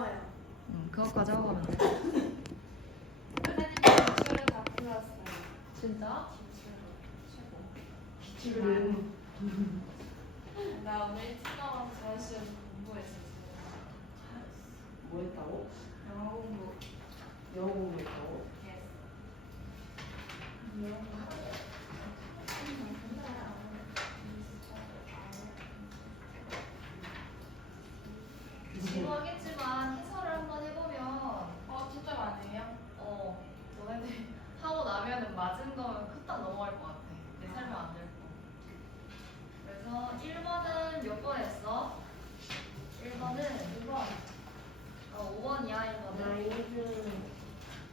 좋아요. 그것까지 하고 가면 돼. 선생님 기출을 다 풀었어요. 진짜? 기출을 최고. 나 오늘 일찍 나와서 자연스레 공부했었어요. 뭐 했다고? 영어 공부. 영어 공부했다고? Yes. 지루하겠지만 해설을 한번 해보면 진짜 많네요. 너네들 하고 나면은 맞은 거면 후딱 넘어갈 것 같아. 내 설명 안 들고. 그래서 1번은 몇 번 했어? 1번은 5번. 5번이야 1번은. 나이는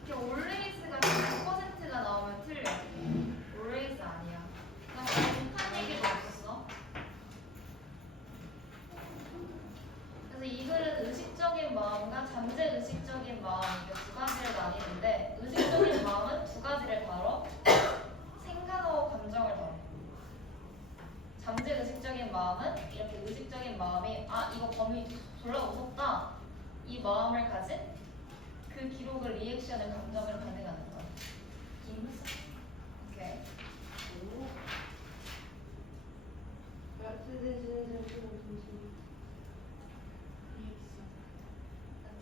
이게 올레이스가 100%가 나오면 틀려. 올레이스 아니야. 그다음에 못한 얘기도 없었어. 그래서 이 글은 의식적인 마음과 잠재 의식적인 마음 이렇게 두 가지를 나뉘는데 의식적인 마음은 두 가지를 다뤄. 생각하고 감정을 다뤄. 잠재 의식적인 마음은 이렇게 의식적인 마음이 이거 범이 졸라 무섭다 이 마음을 가진 그 기록을 리액션을 감정을 반응하는 거야. 오케이.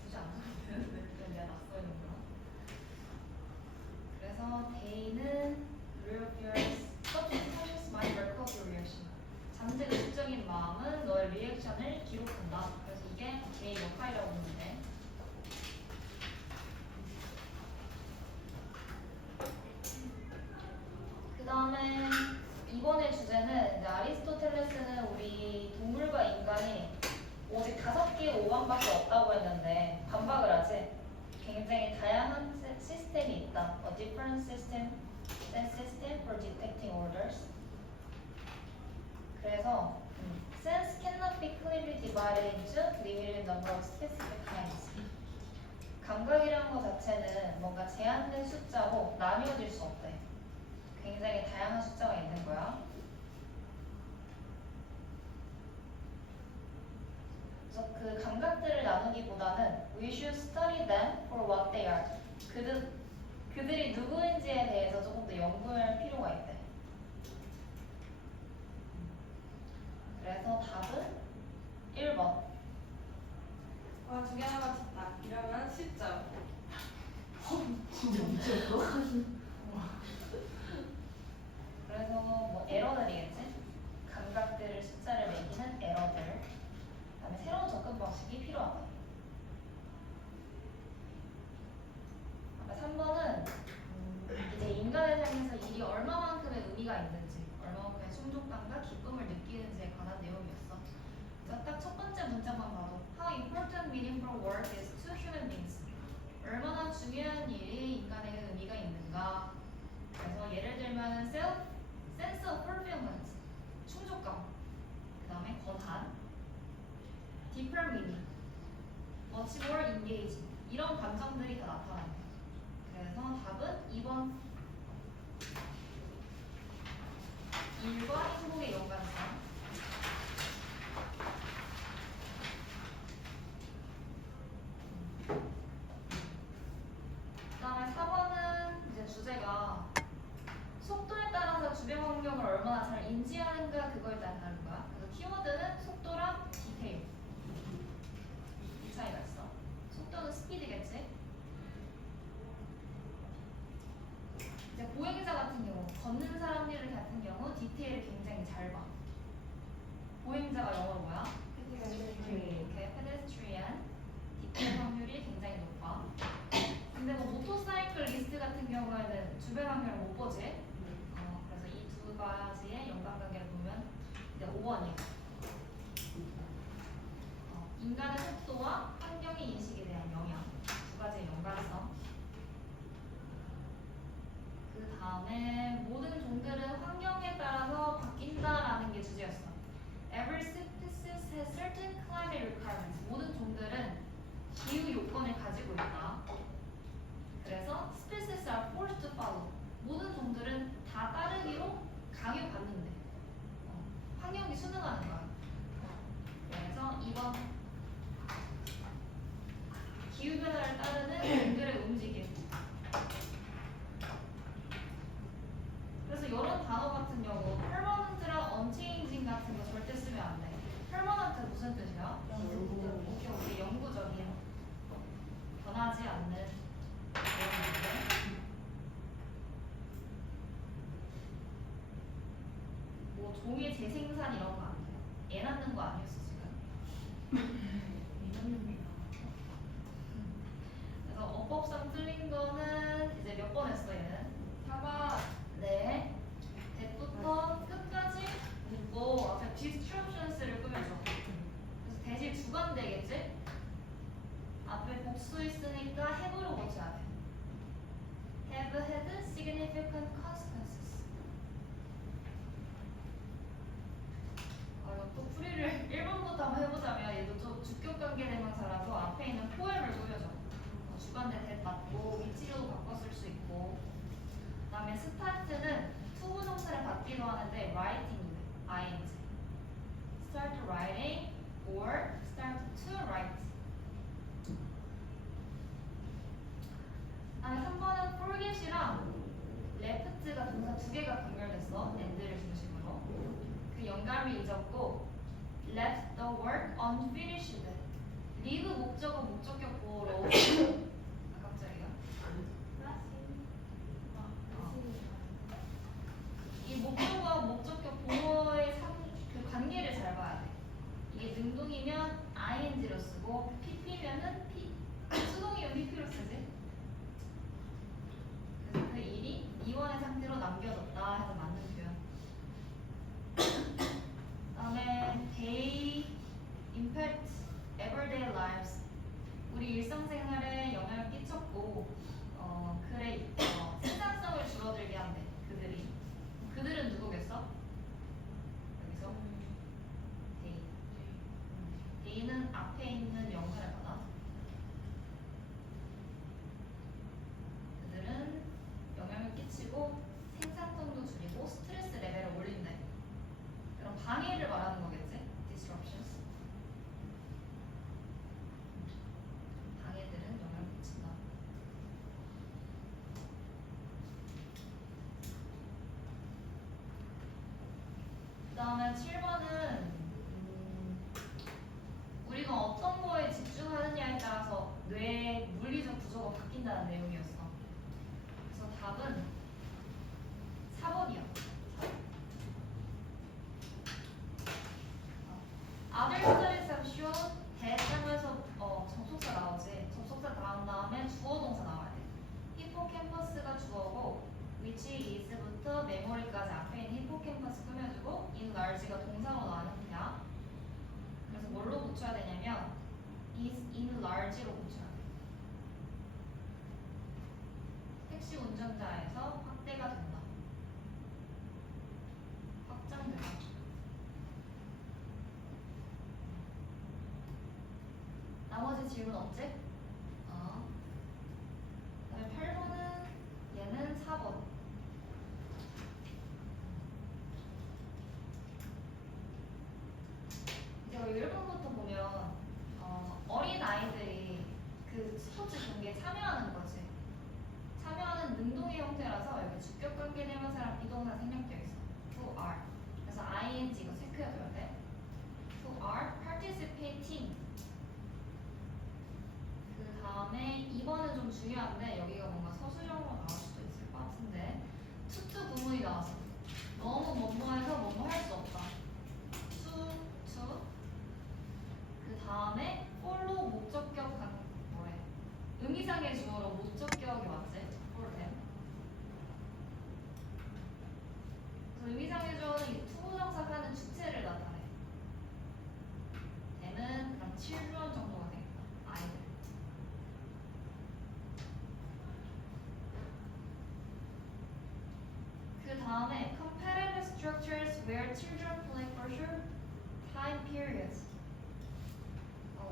굳이 안 하면 되는데 그냥 내가 낙서 있는 거야. 그래서 데이는 reappears subconscious mind record reaction. 잠재 의식적인 마음은 너의 리액션을 기록한다. 그래서 이게 데이 역할이라고 보는데. 그 다음에 이번의 주제는 이제 아리스토텔레스는 우리 동물과 인간이 오직 5개의 오감밖에 없다고 했는데 반박을 하지. 굉장히 다양한 시스템이 있다. A different system, sense system for detecting orders. 그래서 sense cannot be clearly divided into limited number of specific kinds. 감각이라는 것 자체는 뭔가 제한된 숫자로 나뉘어질 수 없대. 굉장히 다양한 숫자가 있는 거야. 그래서 그 감각들을 나누기보다는 we should study them for what they are. 그들이 누구인지에 대해서 조금 더 연구할 필요가 있대. 그래서 답은 1번. 두 개나 맞췄다. 이러면 10점. 진짜 미쳤어? 그래서 뭐 에러들이겠지? 감각들을 숫자를 매기는 에러들. 그다음에 새로운 접근 방식이 필요하다. 3번은 이제 인간의 삶에서 일이 얼마만큼의 의미가 있는지, 얼마만큼의 충족감과 기쁨을 느끼는지에 관한 내용이었어. 그래서 딱 첫 번째 문장만 봐도 How important meaningful work is to human beings. 얼마나 중요한 일이 인간에게 의미가 있는가. 그래서 예를 들면 sense of fulfillment, 충족감. 그 다음에 권한, deeper meaning, much more engaging. 이런 감정들이 다 나타나요. 그래서 답은 2번. 일과 행복의 연관성. 그 다음에 4번은 이제 주제가 속도에 따라서 주변 환경을 얼마나 잘 인지하는가 그거에 따라 다른 거야. 그래서 키워드는 속도랑 디테일. 이 차이가 있어. 속도는 스피드겠지. 이제 보행자 같은 경우, 걷는 사람들 같은 경우 디테일을 굉장히 잘 봐. 보행자가 영어로 뭐야? 이렇게 pedestrian. 디테일 확률이 굉장히 높아. 근데 뭐 모터사이클리스트 같은 경우에는 주변 환경을 못 보지. 그래서 이 두 가지의 연관관계를 보면 이제 5번이야. 인간의 속도와 환경의 인식에 대한 영향. 두 가지의 연관성. 그 다음에 모든 종들은 환경에 따라서 바뀐다라는 게 주제였어. Every species has certain climate requirements. 모든 종들은 기후 요건을 가지고 있다. 그래서 species are forced to follow. 모든 종들은 다 따르기로 강요받는데. 환경이 순응하는 거야. 그래서 2번. 기후 변화를 따르는 앵글의 움직임. 그래서 이런 단어 같은 경우 permanent랑 unchanging 같은 거 절대 쓰면 안 돼. permanent 무슨 뜻이야? 오케이, 영구적인, 변하지 않는 그런 문제. 뭐 종의 재생산 이런 거 안 돼요. 애 낳는 거 아니었어 지금. 그래서 어법상 틀린 거는 이제 몇 번 했어 얘는? 4번. 네. 대부터 끝까지 묻고 앞에 distractions를 꾸며줘. 그래서 대실 주관 되겠지? 앞에 복수 있으니까 have로 고쳐야 돼. have had significant consequences. 이거 또 풀이를 1번부터 한번 해보자면 얘도 좀 주격관계 대명사라서 앞에 있는 포엠을 꾸며줘. 주관대 대 맞고 위치로도 바꿔 쓸 수 있고. 그 다음에 start는 투부정사를 받기도 하는데 writing, ing. start writing or start to write. 다음에 3번은 forget이랑 left가 동사 두 개가 분멸됐어. and를 중심으로. 그 영감이 잊었고 left the work unfinished. leave 목적어 목적격 보호로 깜짝이야. 이 목적어와 목적격 보호의 그 관계를 잘 봐야 돼. 이게 능동이면 ing로 쓰고 pp면은 수동이면 pp로 쓰지. 그래서 그 일이 이원의 상태로 남겨졌다 해서 맞는 표현. 그다음에 they impact everyday lives. 우리 일상생활에 영향을 끼쳤고 생산성을 줄어들게 한대. 그들은 누구겠어? 여기서 they. they는 앞에 있는 명사를 받아. 그들은 영향을 끼치고 생산성도 줄이고 스트레스 레벨을 올린대. 그럼 방해를 말하는 거겠지? disruptions. 방해들은 영향을 끼친다. 그 다음에 7번은 우리가 어떤 거에 집중하느냐에 따라서 뇌의 물리적 구조가 바뀐다는 내용이었어. 그래서 답은 4번이야. Other studies have shown that 하면서 접속사 나오지. 접속사 다음에 주어 동사 나와야 돼. 히포캠퍼스가 주어고 which is부터 메모리까지 앞에 있는 히포캠퍼스 꾸며주고 in large가 동사로 나오는 거야. 그래서 뭘로 붙여야 되냐면 is in large로 붙여야 돼. 택시 운전자에서 확대가 된다. 확장된다. 나머지 질문 없지? 그다음에 8번은 얘는 4번. 이제 1번부터 보면 어린 아이들이 그 스포츠 경기에 참여하는 거지. 참여하는 능동의 형태라서 여기 주격 관계 대명사랑 비동사 생략되어 있어. To are. 그래서 ing 이거 체크해줘야 돼. To are participating. 그 다음에 2번은 좀 중요한데 여기가 뭔가 서술형으로 나올 수도 있을 것 같은데 to 구문이 나왔어. 너무 뭐뭐해서 뭐뭐 할 수 없다. to. 그 다음에 for로 목적격 뭐래? 의미상의 주어로 목적격이 왔지. for them. 그래서 의미상의 주어는 이 투부정사가는 주체를 나타내. them은 그럼 children 정도가 되겠다. 아이들. 그 다음에 comparative structures where children play for short time periods.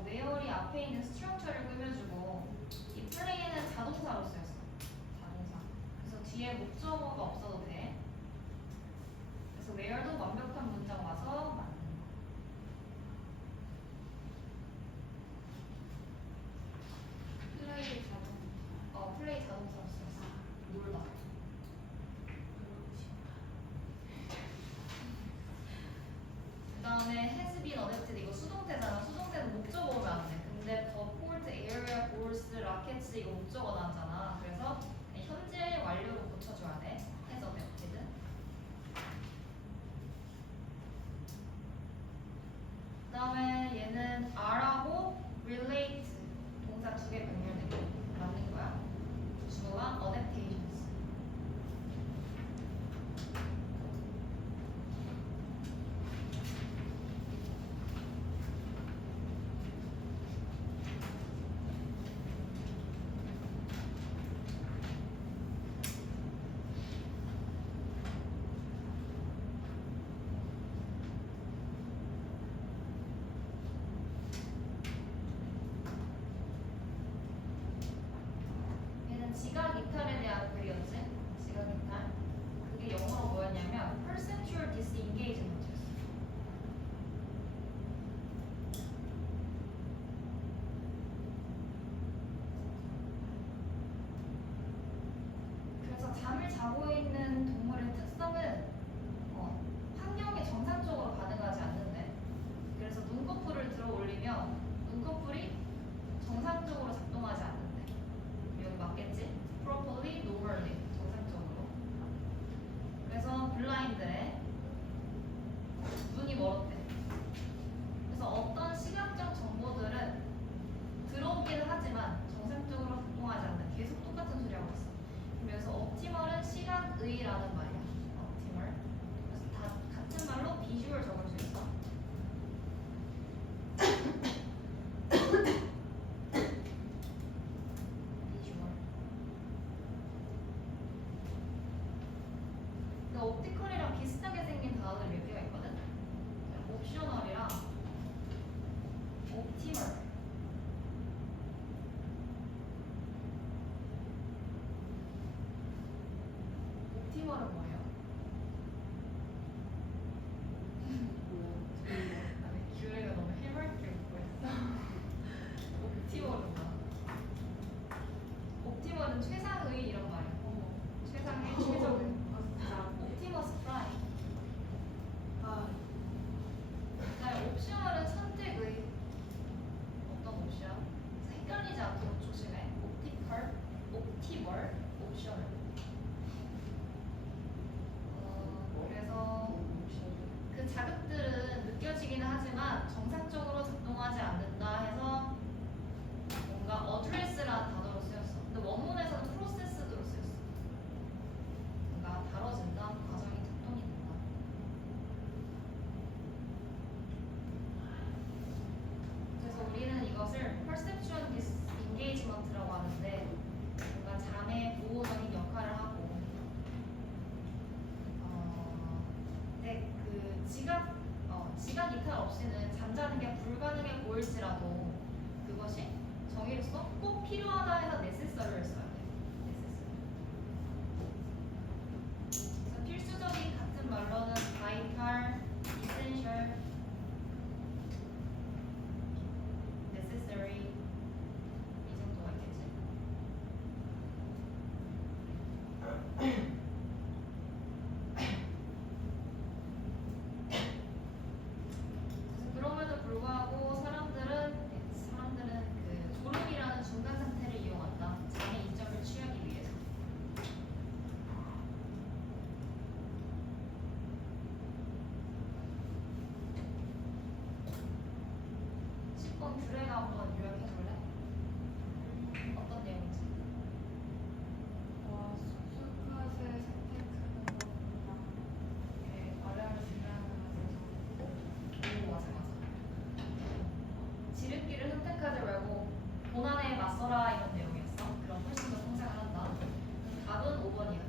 where이 앞에 있는 structure를 꾸며주고 이 play는 자동사로 쓰였어. 자동사. 그래서 뒤에 목적어가 없어도 돼. 그래서 where도 완벽한 문장 와서 맞는 거. 못 적어놨잖아. 그래서 현재 완료로 고쳐줘야 돼. 해서 맵티드. 그 다음에 얘는 R하고 relate 동사 2개 병렬되고 맞는 거야. 주어와 adaptations. 얘는 지각 이탈에 대한 글이었지? 지각 이탈. 그게 영어로 뭐였냐면 perceptual disengagement였어. 그래서 잠을 자고 있는 동물의 특성은 환경이 정상적으로 반응하지 않는데, 그래서 눈꺼풀을 들어 올리면 눈꺼풀이 정상적으로 작동하지 않는데, 여기 맞겠지? properly, normally, 정상적으로. 그래서 블라인드에 눈이 멀었대. 그래서 어떤 시각적 정보들은 들어오기는 하지만 정상적으로 작동하지 않는, 계속 똑같은 소리 하고 있어. 그래서 옵티멀은 시각의라는 말이야. 옵티멀. 그래서 다 같은 말로 비주얼 적을 수 있어. 비주얼. 근데 옵티컬이랑 비슷하게 생긴 단어들 몇 개가 있거든. 옵셔널이랑 옵티멀. 옵티멀은 뭐예요? 아니, 귤레가 너무 해맑게 웃고 있어. 옵티멀은 뭐야? 옵티멀은 최상의 이런 말이야. 최상의, 최적의. 옵티머스 프라임. 그다음에 옵셔널은 선택의. 어떤 옵션? 헷갈리지 않도록 조심해. 옵티컬, 옵티멀, 옵셔널. 그래서 그 자극들은 느껴지기는 하지만 정상적으로 작동하지 않는다 해서 뭔가 어드레스라는 단어로 쓰였어. 근데 원문에서는 프로세스드로 쓰였어. 뭔가 다뤄진다, 과정이 작동이 된다. 그래서 우리는 이것을 perception disengagement라고 하는데, 뭔가 잠의 보호적인 역할을 하고, 근데 그 지각 이탈 없이는 잠자는 게 불가능해 보일지라도 그것이 정의로서 꼭 필요하다 해서 necessary를 써야 돼. necessary. 그래서 필수적인 같은 말로는 vital, essential, necessary 이 정도가 있겠지. 그래서 그럼에도 불구하고 사람들은 그 졸음이라는 중간 상태를 이용한다. 잠의 이점을 취하기 위해서. (10번) 귤레가 한번 요약해 줄래? 어떤 내용인지. 숙숙하게 선택하는 것보다 어려움을 진행하는 오, 맞아. 지름길을 선택하지 말고 고난에 맞서라 이런 내용이었어. 그럼 훨씬 더 성장을 한다. 답은 5번이야.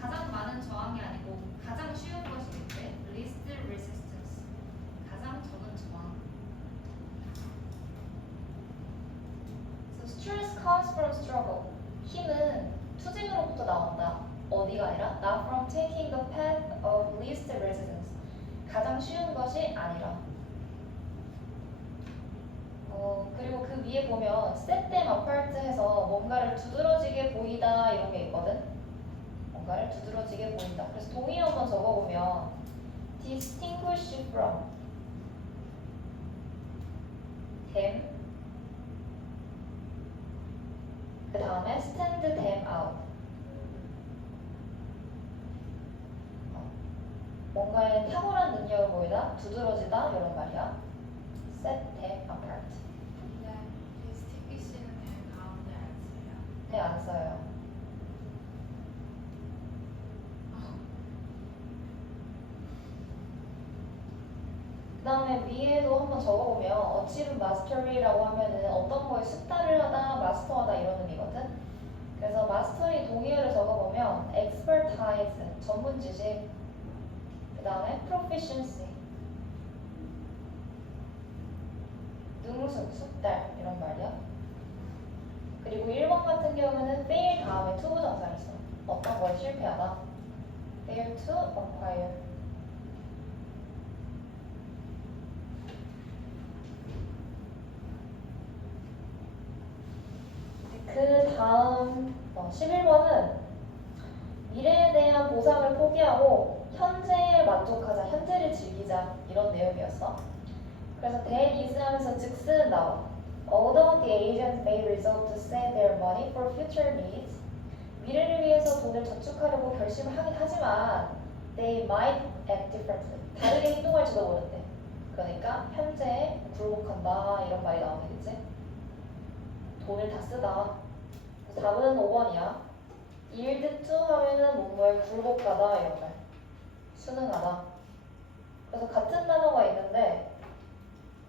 가장 많은 저항이 아니고 가장 쉬운 것이겠지. least resistance. 가장 적은 저항. So stress comes from struggle. 힘은 투쟁으로부터 나온다. 어디가 아니라 not from taking the path of least resistance. 가장 쉬운 것이 아니라. 그리고 그 위에 보면 set them apart 해서 뭔가를 두드러지게 보이다 이런 게 있거든. 뭔가를 두드러지게 보인다. 그래서 동의 한번 적어보면 distinguish from them 그 다음에 stand them out. 뭔가에 탁월한 능력을 보이다, 두드러지다 이런 말이야. set them apart. 근데 이 스티키 씨는 그냥 가운데 안 써요. 네, 안 써요. 그 다음에 위에도 한번 적어보면 achieve mastery라고 하면은 어떤 거에 숙달을 하다, 마스터하다 이런 의미거든. 그래서 마스터리 동의어를 적어보면 expertise, 전문 지식, 그 다음에 proficiency, 능숙, 숙달 이런 말이야. 그리고 1번 같은 경우는 fail 다음에 to 부정사를 써. 어떤 거에 실패하다. fail to acquire. 그 다음 11번은 미래에 대한 보상을 포기하고 현재에 만족하자, 현재를 즐기자 이런 내용이었어. 그래서 that is 하면서 즉슨 나와. Although the agents may resolve to save their money for future needs, 미래를 위해서 돈을 저축하려고 결심을 하긴 하지만 they might act differently. 다르게 행동할지도 모른대. 그러니까 현재에 굴복한다 이런 말이 나오게 되지. 돈을 다 쓰다. 그래서 답은 5번이야. yield to 하면은 뭐뭐에 굴복하다 이런 말. 순응하다. 그래서 같은 단어가 있는데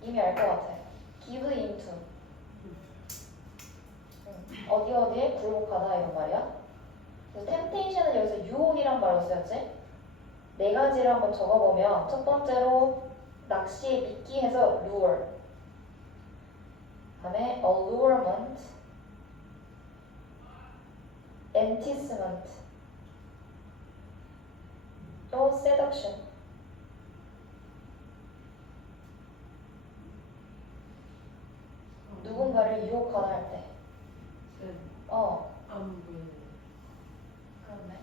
이미 알 것 같아. give into. 어디 어디에 굴복하다 이런 말이야. 그래서 temptation은 여기서 유혹이란 말로 쓰였지. 네 가지를 한번 적어보면 첫 번째로 낚시에 미끼 해서 lure. 다음에 allurement, enticement, 또 seduction. 누군가를 유혹하다 할 때. 안 보이네. 그렇네.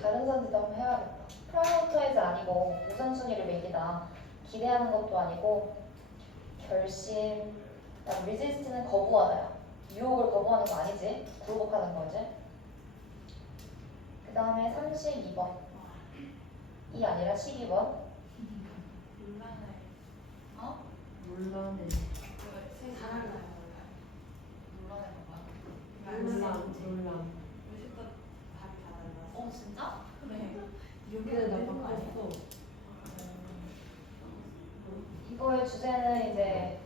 다른 선지도 한번 해야겠다. prioritize 아니고 우선순위를 매기다. 기대하는 것도 아니고 결심. resist는 거부하다야. 유혹을 거부하는 거 아니지? 굴복하는 거지. 그 다음에 32번. 이 아니라 12번. 몰라요. 어? 물론은 잘하나요? 눌러내는 거야. 물론. 무식도 답이 다 달라서. 어 진짜? 네. 근데 나 바꿨어. 이거의 주제는 이제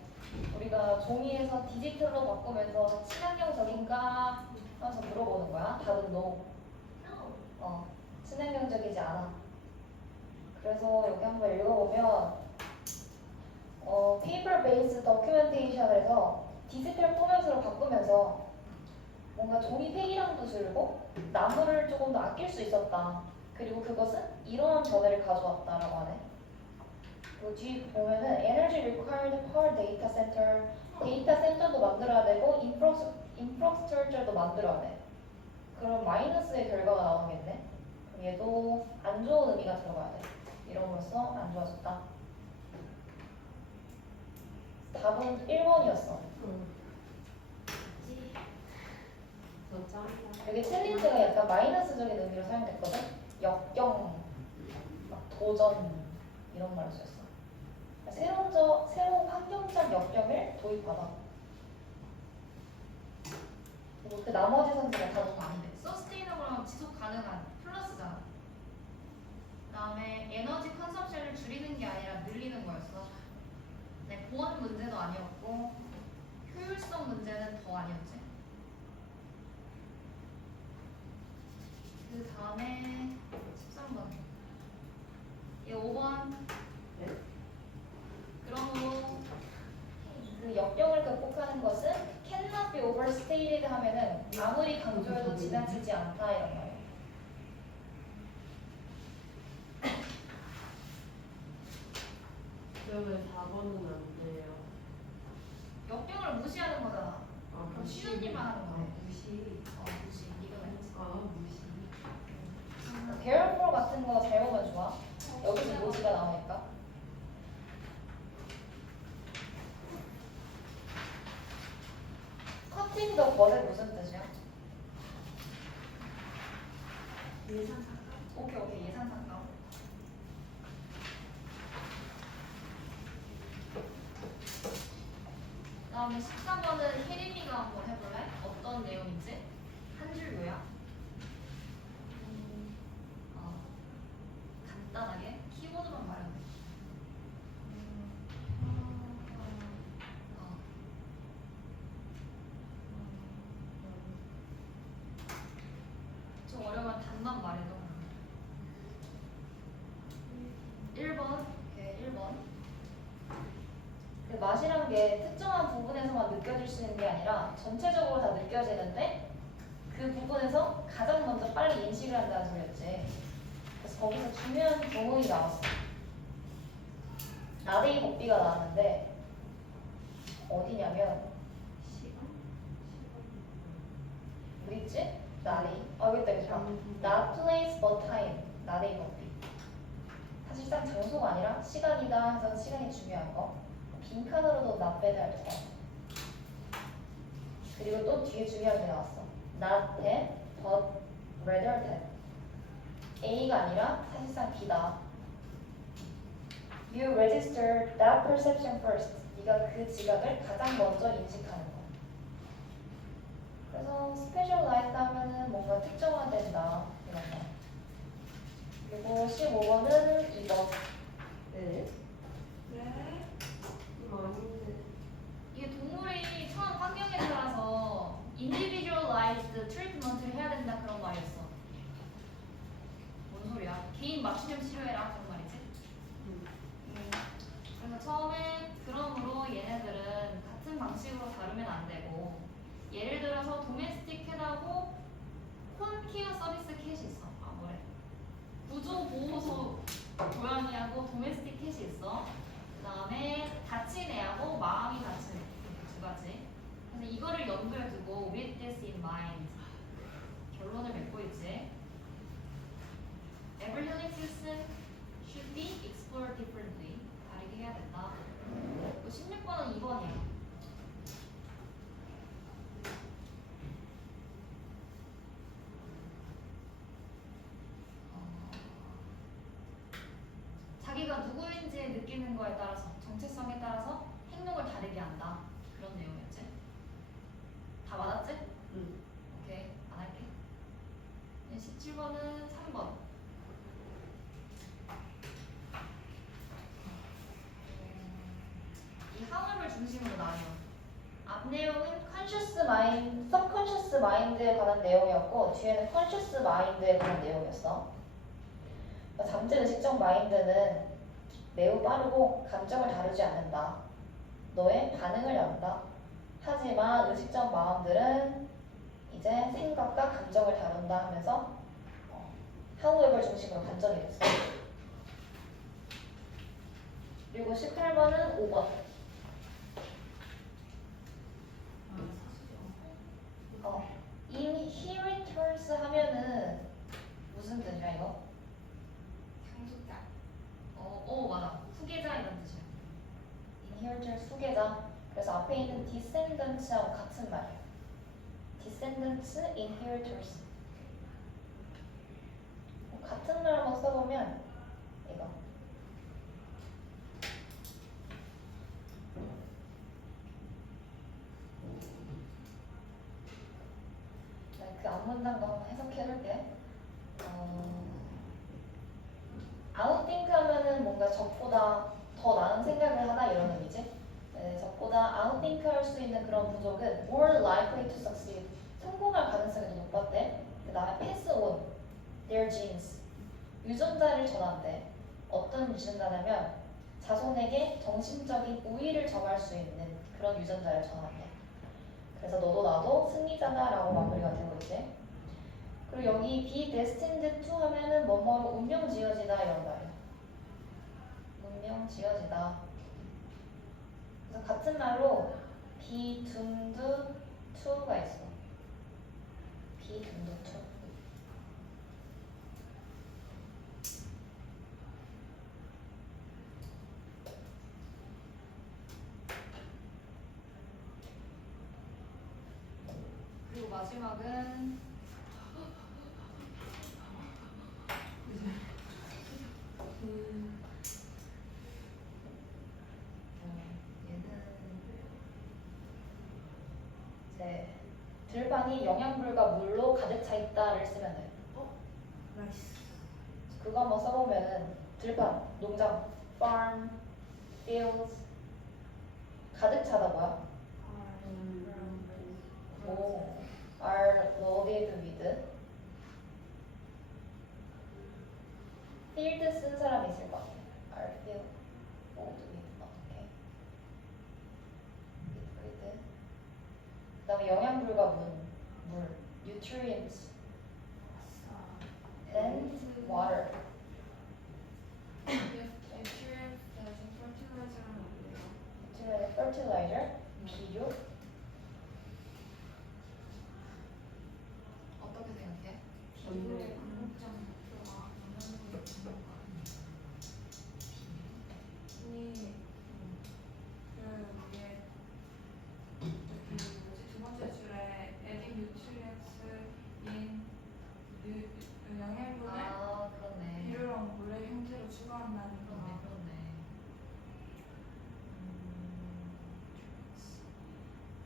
우리가 종이에서 디지털로 바꾸면서 친환경적인가 하면서 물어보는 거야. 답은 no. 친환경적이지 않아. 그래서 여기 한번 읽어보면 paper based documentation에서 디지털 포맷으로 바꾸면서 뭔가 종이 폐기량도 줄고 나무를 조금 더 아낄 수 있었다. 그리고 그것은 이러한 변화를 가져왔다라고 하네. 그리고 뒤 보면은 energy required per data center, 데이터 센터도 만들어야 되고 infrastructure도 만들어야 돼. 그럼 마이너스의 결과가 나오겠네. 그럼 얘도 안 좋은 의미가 들어가야 돼. 이름으로써 안 좋아졌다. 답은 1번이었어. 더 짱이다. 여기 챌린지가 약간 마이너스적인 의미로 사용됐거든. 역경, 막 도전 이런 말을 썼어. 새로운 환경적 역경을 도입하다. 그리고 그 나머지 선지가 다 너무 안 돼. 서스테이너블하면 지속 가능한 플러스잖아. 그다음에 에너지 컨섬션을 줄이는 게 아니라 늘리는 거였어. 네, 보안 문제도 아니었고 효율성 문제는 더 아니었지. 그 다음에 13번. 이 5번. 네? 그러므로 그 역경을 극복하는 것은 cannot be overstated 하면은 아무리 강조해도 지나치지 않다 이런 말이에요. 그러면 4번은 안 돼요. 역경을 무시하는 거잖아. 아, 그럼 쉬운 일만 하는 거네. 무시. 무시. 이거 알지? 아, 무시. 베어폴 같은 거 잘못 여기서 but은 무슨 뜻이야? 오케이 예상 상관. 다음에 13번은 혜림이가 한번 해볼래? 어떤 내용인지? 한 줄 요약? 간단하게 키워드만 말하면 돼. 어. 좀 어려우면 단만 말해도. 1번. 오케이, 1번. 맛이란 게 특정한 부분에서만 느껴질 수 있는 게 아니라 전체적으로 다 느껴지는데 그 부분에서 가장 먼저 빨리 인식을 한다는 소리였지. 그래서 거기서 중요한 경우이 나왔어. 나데이 법비가 나왔는데 어디냐면 어디 있지? 나데이. 여기 있다 여기. Not place but time. 나데이 법비. 사실상 장소가 아니라 시간이다 해서 시간이 중요한 거. 빈칸으로도 not bad 할 때. 그리고 또 뒤에 중요한 게 나왔어. Not that, but rather that. A가 아니라 사실상 B다. You register that perception first. 네가 그 지각을 가장 먼저 인식하는 거. 그래서 specialized 하면은 뭔가 특정화된다 이런 거. 그리고 15번은 2번. 네. 네. 아닌데. 이게 동물이 처한 환경에 따라서 individualized treatment를 해야 된다 그런 말이었어. 뭔 소리야? 개인 맞춤형 치료해라 그런 말이지. 그래서 처음에 그러므로 얘네들은 같은 방식으로 다루면 안 되고 예를 들어서 도메스틱 캣하고 홈케어 서비스 캣이 있어. 아 뭐래? 구조 보호소 고양이하고 도메스틱 캣이 있어. 그 다음에 다친 애하고 마음이 다친 애. 두 가지. 근데 이거를 염두에 두고 with this in mind 결론을 맺고 있지. Every living system should be explored differently. 다르게 해야 된다. 16번은 2번이야. 자기가 누구인지 느끼는 거에 따라서 정체성에 따라서 행동을 다르게 한다. 그런 내용이었지. 다 맞았지? 응. 오케이. 안 할게. 17번은 3번. 이 학업을 중심으로 나뉘어. 앞 내용은 conscious mind, subconscious mind에 관한 내용이었고 뒤에는 conscious mind에 관한 내용이었어. 잠재 의식적 마인드는 매우 빠르고 감정을 다루지 않는다. 너의 반응을 연다. 하지만 의식적 마음들은 이제 생각과 감정을 다룬다 하면서 하우앱을 중심으로 반전이 됐어. 그리고 18번은 5번. inheritors 하면은 무슨 뜻이야 이거? 상속자. 맞아. 후계자 이런 뜻이야. inheritors 후계자. 그래서 앞에 있는 descendants하고 같은 말이야. descendants, inheritors. 같은 말 한번 써보면 이거. 그 앞문단도 한번 해석해볼게. outthink 하면은 뭔가 적보다 더 나은 생각을 하다 이런 의미지. 네, 적보다 outthink 할 수 있는 그런 부족은 more likely to succeed. 성공할 가능성이 더 높았대. 그 다음에 pass on their genes. 유전자를 전한대. 어떤 유전자냐면 자손에게 정신적인 우위를 점할 수 있는 그런 유전자를 전한대. 그래서 너도 나도 승리자다라고 마무리가 되고 있지. 그리고 여기 be destined to 하면은 뭐뭐로 운명 지어지다 이런 말이야. 운명 지어지다. 그래서 같은 말로 be doomed to가 있어. be doomed to. 마지막은 얘는 이제 들판이 영양분과 물로 가득 차 있다를 쓰면 돼. 나이스. 그거 한번 써보면은 들판, 농장, farm, fields 가득 차다 뭐야? 오, are loaded with field 쓴 사람이 있을 것 같아. are filled with 어떻게? with 그다음에 영양분과 물, nutrients and water. nutrients 대신 fertilizer는 뭐예요? fertilizer, 비료. 어떻게 생각해? 전데 공급장 목표가 영양분이 있는 거 아니에요? 아니 그 위에 두 번째 줄에 adding nutrients in 영양분을 아, 그러네. 비료랑 물의 형태로 추가한다는 거. 그러네.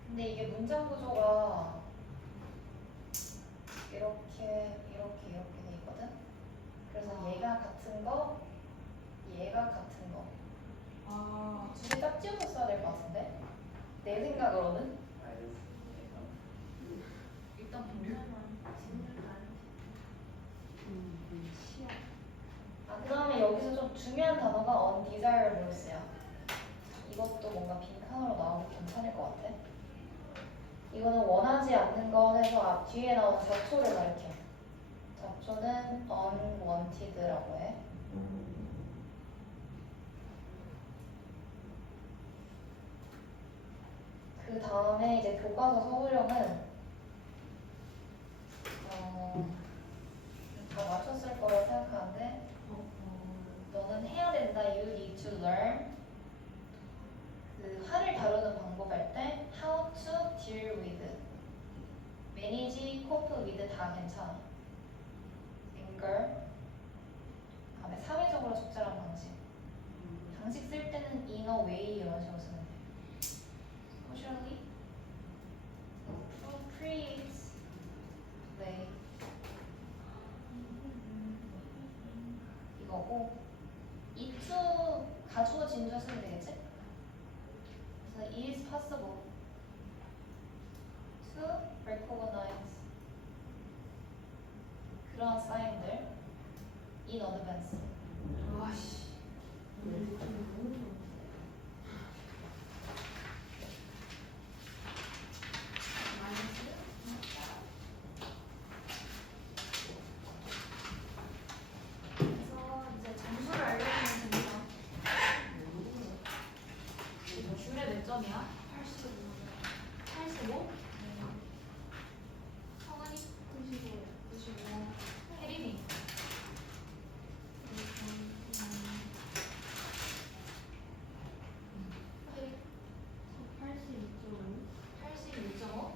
근데 이게 문장 구조가 이렇게 돼 있거든. 그래서 얘가 같은 거, 얘가 같은 거. 아, 두 개 딱 지어서 써야 될 것 같은데. 내 생각으로는. 일단 그다음에 여기서 좀 중요한 단어가 undesirables야. 이것도 뭔가 빈칸으로 나오면 괜찮을 것 같아. 이거는 원하지 않는 것 해서 앞 뒤에 나온 잡초를 가리켜. 잡초는 unwanted라고 해. 그 다음에 이제 교과서 서술형은 다 맞췄을 거라고 생각하는데 너는 해야 된다. You need to learn. 그 화를 다루는 방법 할 때 how to deal with, manage, cope with 다 괜찮아. anger. 다음에 사회적으로 적절한 방식. 방식 쓸 때는 in a way 이런 식으로 쓰면 돼. socially, appropriate, play. 이거고 it to 가주어 진주어 쓰면 되겠지? 그래서 it is possible to recognize 그런 사인들 in advance. 와씨. 그래서 이제 점수를 알려주면 됩니다. 줄에 몇 점이야? 85? 성은이? 95. 혜림이? 혜림? 82.5?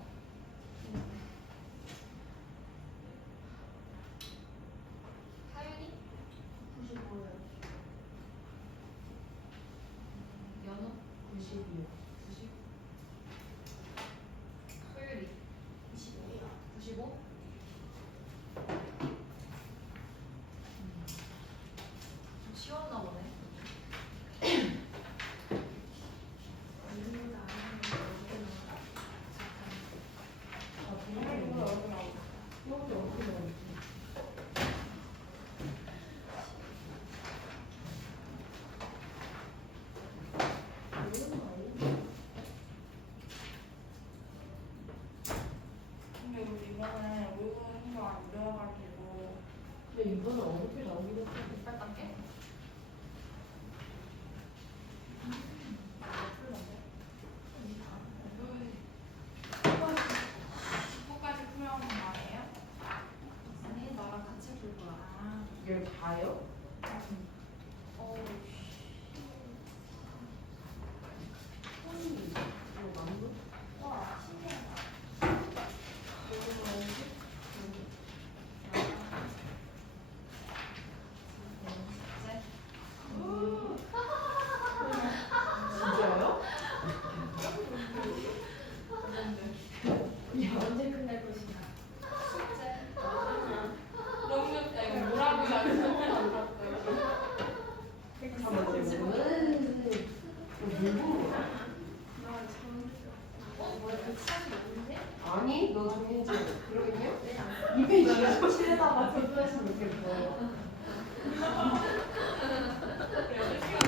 하윤이? 95요. 연우? 92요. 90? 소율이? 25요. 95? 좀 쉬웠나 보네. 이렇게 어떻게 나오지? 근데 우리 이번에 얼굴 행동 안 되어가지고 근데 이거는 어떻게 나오기도 해. 빨갛게? 끝까지 풀어오는 말이에요? 아니 나랑 같이 풀 거야. 아, 이걸 다요? 이거 맞는? 와 신기하다. 누구?